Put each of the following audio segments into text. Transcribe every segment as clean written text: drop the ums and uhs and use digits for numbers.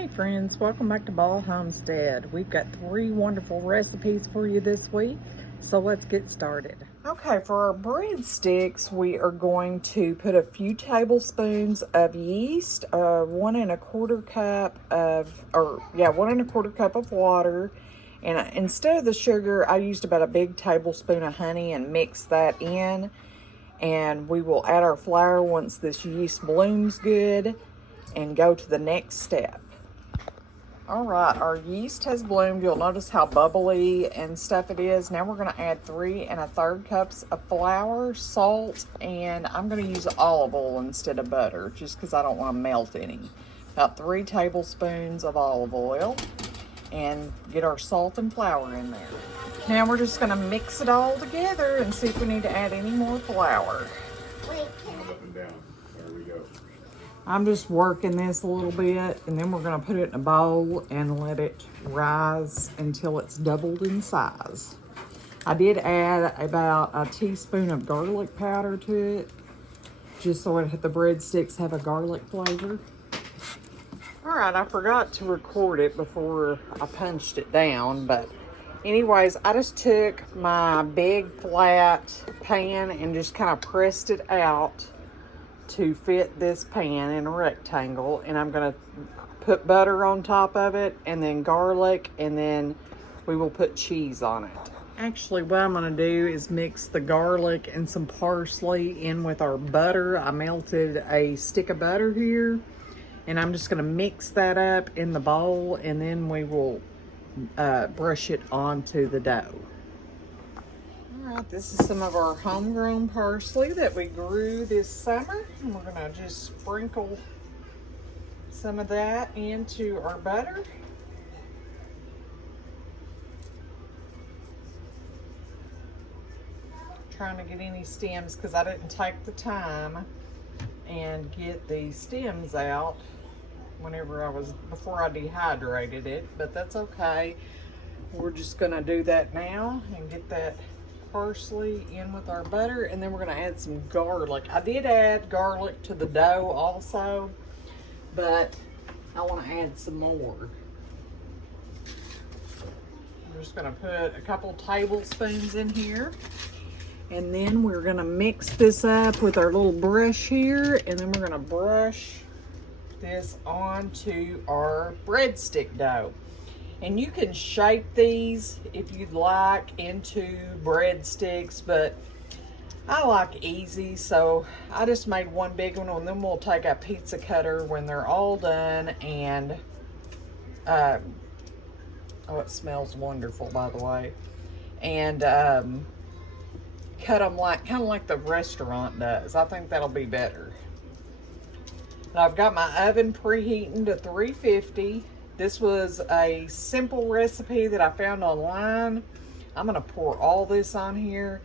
Hey friends, welcome back to Ball Homestead. We've got 3 wonderful recipes for you this week, so let's get started. Okay, for our breadsticks, we are going to put a few tablespoons of yeast, 1¼ cup of, 1¼ cup of water, and instead of the sugar, I used about a big tablespoon of honey and mixed that in. And we will add our flour once this yeast blooms good and go to the next step. All right, our yeast has bloomed. You'll notice how bubbly and stuff it is. Now we're gonna add 3 1/3 cups of flour, salt, and I'm gonna use olive oil instead of butter, just because I don't wanna melt any. About 3 tablespoons of olive oil, and get our salt and flour in there. Now we're just gonna mix it all together and see if we need to add any more flour. Wait, up and down. There we go. I'm just working this a little bit, and then we're gonna put it in a bowl and let it rise until it's doubled in size. I did add about a teaspoon of garlic powder to it, just so the breadsticks have a garlic flavor. All right, I forgot to record it before I punched it down, but anyways, I just took my big flat pan and just kind of pressed it out to fit this pan in a rectangle, and I'm gonna put butter on top of it and then garlic, and then we will put cheese on it. Actually, what I'm gonna do is mix the garlic and some parsley in with our butter. I melted a stick of butter here, and I'm just gonna mix that up in the bowl, and then we will brush it onto the dough. All right, this is some of our homegrown parsley that we grew this summer, and we're gonna just sprinkle some of that into our butter. Trying to get any stems because I didn't take the time and get the stems out before I dehydrated it, but that's okay. We're just gonna do that now and get that parsley in with our butter, and then we're gonna add some garlic. I did add garlic to the dough also, but I wanna add some more. I'm just gonna put a couple tablespoons in here, and then we're gonna mix this up with our little brush here, and then we're gonna brush this onto our breadstick dough. And you can shape these if you'd like into breadsticks, but I like easy, so I just made one big one, and then we'll take a pizza cutter when they're all done, and oh, it smells wonderful, by the way, and cut them kind of like the restaurant does. I think that'll be better. Now I've got my oven preheating to 350. This was a simple recipe that I found online. I'm gonna pour all this on here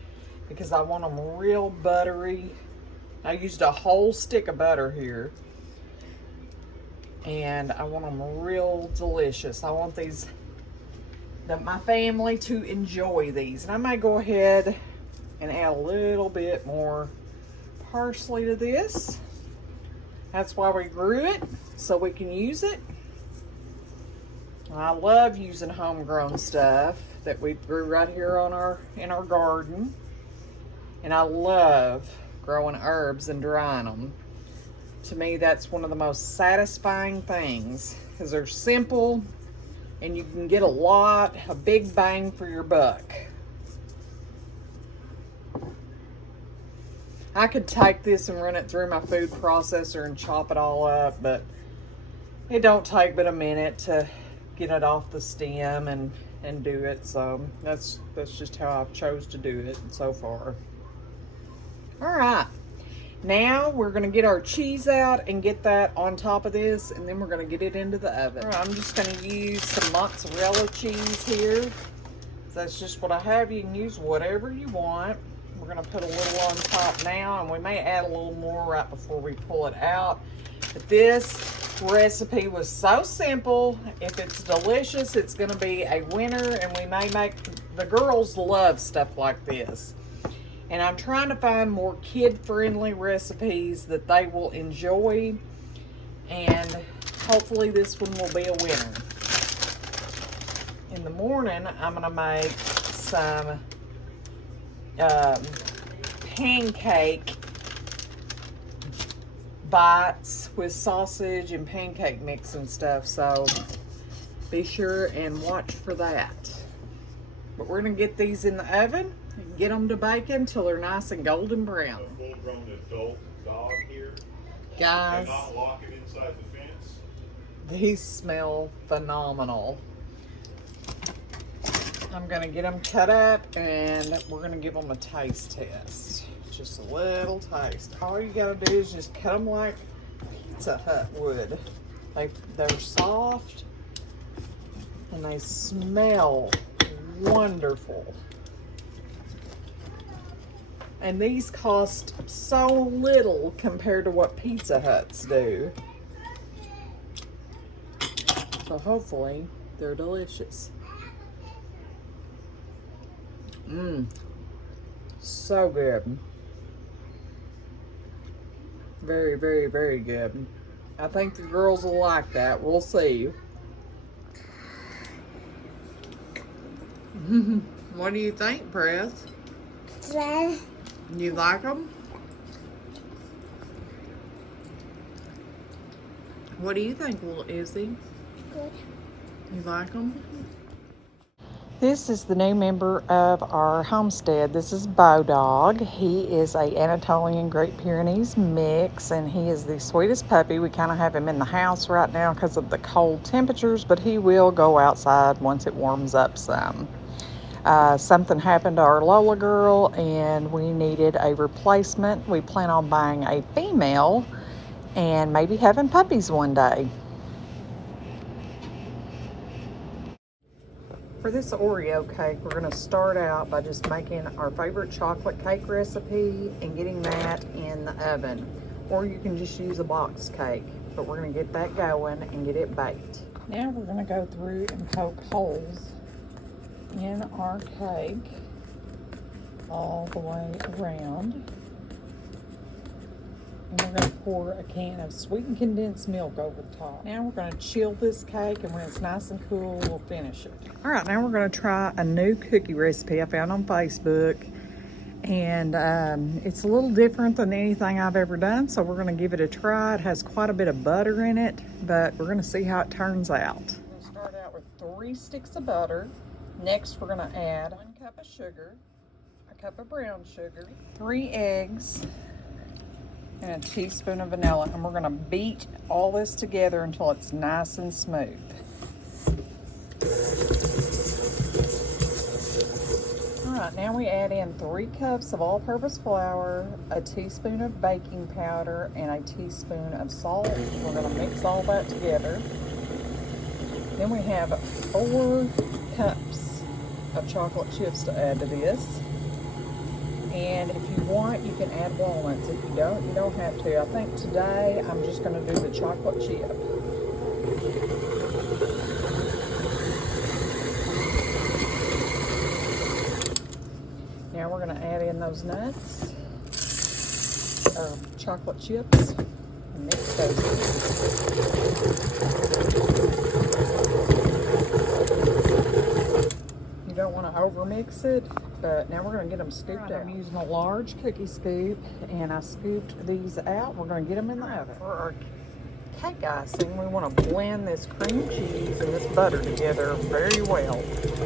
because I want them real buttery. I used a whole stick of butter here, and I want them real delicious. I want my family to enjoy these. And I might go ahead and add a little bit more parsley to this. That's why we grew it, so we can use it. I love using homegrown stuff that we grew right here in our garden. And I love growing herbs and drying them. To me, that's one of the most satisfying things, because they're simple and you can get a big bang for your buck. I could take this and run it through my food processor and chop it all up, but it don't take but a minute to get it off the stem and do it. So that's just how I've chose to do it so far. All right, now we're gonna get our cheese out and get that on top of this, and then we're gonna get it into the oven. All right, I'm just gonna use some mozzarella cheese here. That's just what I have. You can use whatever you want. We're gonna put a little on top now, and we may add a little more right before we pull it out. But this recipe was so simple. If it's delicious, it's gonna be a winner, and we may make, the girls love stuff like this. And I'm trying to find more kid-friendly recipes that they will enjoy. And hopefully this one will be a winner. In the morning, I'm gonna make some pancake bites with sausage and pancake mix and stuff, so be sure and watch for that. But we're gonna get these in the oven and get them to bake until they're nice and golden brown. A full-grown adult dog here. Guys, Cannot lock it inside the fence. these smell phenomenal. I'm gonna get them cut up and we're gonna give them a taste test. Just a little taste. All you gotta do is just cut them like Pizza Hut would. They're soft and they smell wonderful. And these cost so little compared to what Pizza Huts do. So hopefully they're delicious. Mmm. So good. Very, very, very good. I think the girls will like that. We'll see. What do you think, Press? You like them? What do you think, little Izzy? Good. You like them? This is the new member of our homestead. This is Bodog. He is a Anatolian Great Pyrenees mix, and he is the sweetest puppy. We kind of have him in the house right now because of the cold temperatures, but he will go outside once it warms up some. Something happened to our Lola girl, and we needed a replacement. We plan on buying a female and maybe having puppies one day. For this Oreo cake, we're going to start out by just making our favorite chocolate cake recipe and getting that in the oven. Or you can just use a box cake, but we're going to get that going and get it baked. Now we're going to go through and poke holes in our cake all the way around. And we're going to pour a can of sweetened condensed milk over the top. Now we're going to chill this cake, and when it's nice and cool, we'll finish it. All right, now we're going to try a new cookie recipe I found on Facebook. And it's a little different than anything I've ever done, so we're going to give it a try. It has quite a bit of butter in it, but we're going to see how it turns out. We're going to start out with 3 sticks of butter. Next, we're going to add 1 cup of sugar, a cup of brown sugar, 3 eggs, and a teaspoon of vanilla. And we're going to beat all this together until it's nice and smooth. All right, now we add in 3 cups of all-purpose flour, a teaspoon of baking powder, and a teaspoon of salt. We're going to mix all that together. Then we have 4 cups of chocolate chips to add to this. And if you want, you can add walnuts. If you don't have to. I think today I'm just going to do the chocolate chip. Now we're going to add in those nuts, or chocolate chips, and mix those in. You don't want to over-mix it, but now we're going to get them scooped out. I'm using a large cookie scoop, and I scooped these out. We're going to get them in the oven. For our cake icing, we want to blend this cream cheese and this butter together very well.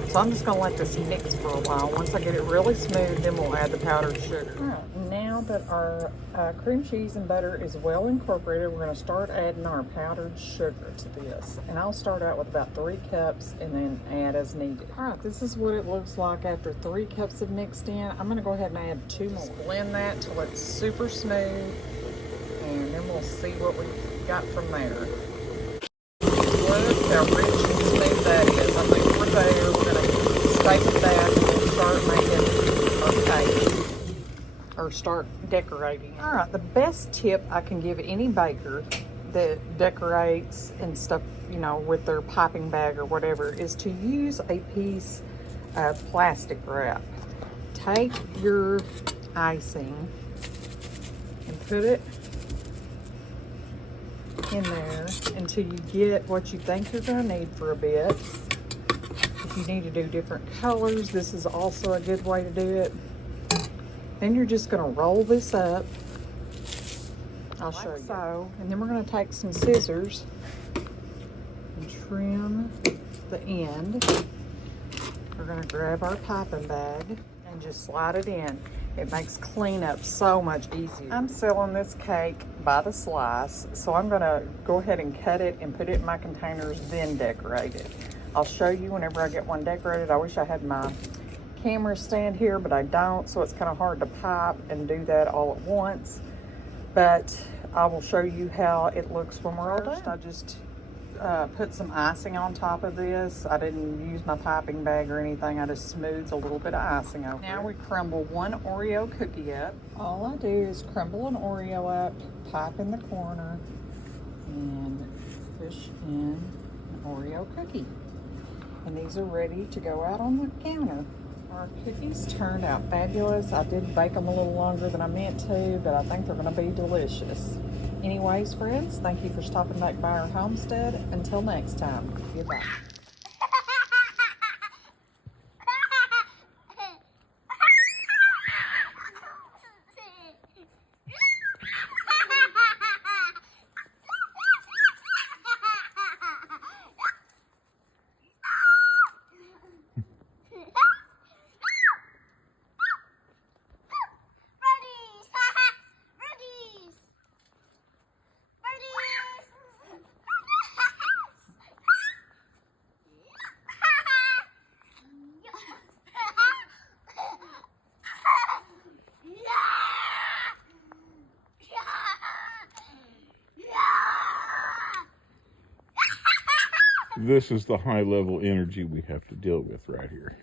So I'm just going to let this mix for a while. Once I get it really smooth, then we'll add the powdered sugar. All right, now that our cream cheese and butter is well incorporated, we're going to start adding our powdered sugar to this. And I'll start out with about 3 cups and then add as needed. All right, this is what it looks like after 3 cups have mixed in. I'm going to go ahead and add 2 more. Just blend that till it's super smooth, and then we'll see what we got from there. Look how rich and smooth that is. I think we're there. We're going to stay with that and we'll start making our cake, or start decorating. All right, the best tip I can give any baker that decorates and stuff, you know, with their piping bag or whatever, is to use a piece of plastic wrap. Take your icing and put it in there until you get what you think you're going to need for a bit. If you need to do different colors, this is also a good way to do it. Then you're just going to roll this up. I'll show you. So, and then we're going to take some scissors and trim the end. We're going to grab our piping bag and just slide it in. It makes cleanup so much easier. I'm selling this cake by the slice, so I'm going to go ahead and cut it and put it in my containers, then decorate it. I'll show you whenever I get one decorated. I wish I had my camera stand here, but I don't, so it's kind of hard to pipe and do that all at once. But I will show you how it looks when we're all done. I just put some icing on top of this. I didn't use my piping bag or anything. I just smoothed a little bit of icing over it. Now we crumble one Oreo cookie up. All I do is crumble an Oreo up, pipe in the corner, and push in an Oreo cookie. And these are ready to go out on the counter. Our cookies turned out fabulous. I did bake them a little longer than I meant to, but I think they're going to be delicious. Anyways, friends, thank you for stopping back by our homestead. Until next time, goodbye. This is the high level energy we have to deal with right here.